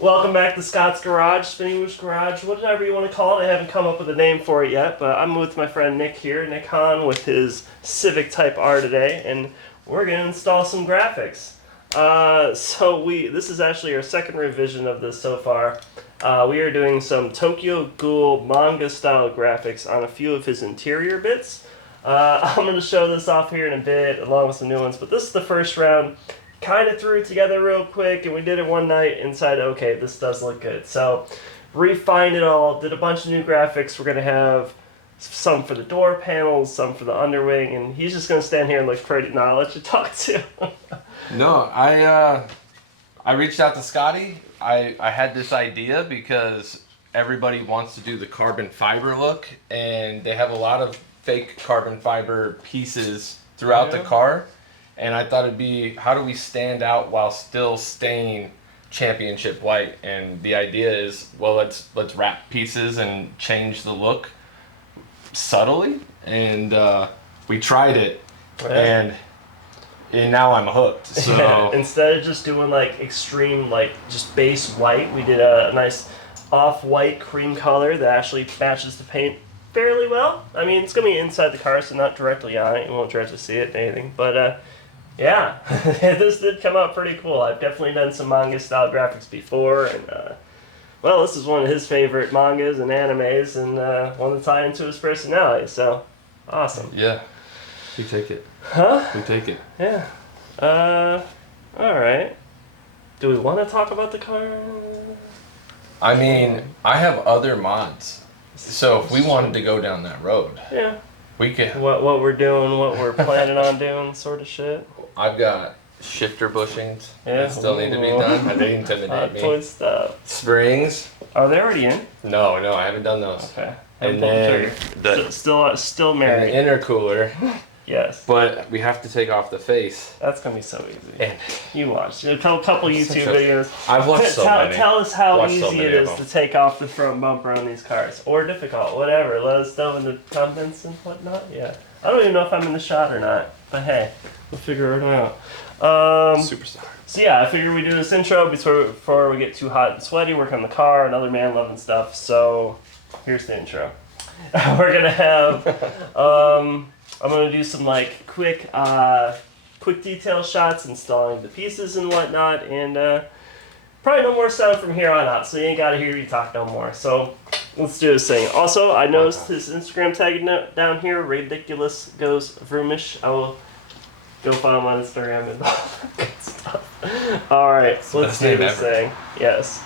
Welcome back to Scott's Garage, Spinning Garage, whatever you want to call it. I haven't come up with a name for it yet, but I'm with my friend Nick here, Nick Hahn, with his Civic Type R today, and we're going to install some graphics. This is actually our second revision of this so far. We are doing some Tokyo Ghoul manga style graphics on a few of his interior bits. I'm going to show this off here in a bit, along with some new ones, but this is the first round. Kind of threw it together real quick, and we did it one night and decided, okay, this does look good. So, refined it all, did a bunch of new graphics. We're going to have some for the door panels, some for the underwing, and he's just going to stand here and look pretty. Now, I'll let you talk to. No, I reached out to Scotty. I had this idea because everybody wants to do the carbon fiber look, and they have a lot of fake carbon fiber pieces throughout the car. And I thought it'd be, how do we stand out while still staying championship white? And the idea is, well, let's wrap pieces and change the look subtly. And we tried it, and now I'm hooked. So instead of just doing like extreme, like just base white, we did a nice off-white cream color that actually matches the paint fairly well. I mean, it's gonna be inside the car, so not directly on it. You won't directly see it or anything, but yeah, this did come out pretty cool. I've definitely done some manga style graphics before, and well, this is one of his favorite mangas and animes, and one to tie into his personality, so awesome. Yeah, we take it. Huh? We take it. Yeah. Alright. Do we want to talk about the car? I mean, I have other mods, so if we wanted to go down that road, yeah, we could. What we're doing, what we're planning on doing, sort of shit. I've got shifter bushings that still need to be Ooh. done. They intimidate me. Toy stuff. Springs. Are they already in? No, I haven't done those. Okay. And then still the married. intercooler. Yes. But we have to take off the face. That's gonna be so easy. And you watch a couple YouTube videos. I've watched so many. Tell us how Watched easy so many it of is them. to take off the front bumper on these cars, or difficult, whatever. Let us know in the comments and whatnot. Yeah. I don't even know if I'm in the shot or not, but hey, we'll figure it out. Superstar. So yeah, I figured we do this intro before we get too hot and sweaty, work on the car, another man loving stuff. So here's the intro. We're gonna have I'm gonna do some like quick detail shots, installing the pieces and whatnot, and probably no more sound from here on out. So you ain't gotta hear you talk no more. So let's do this thing. Also, I noticed his Instagram tag down here, Ridiculous Goes Vroomish. I will go follow him on Instagram and all that good stuff. All right, so let's do this thing. Yes.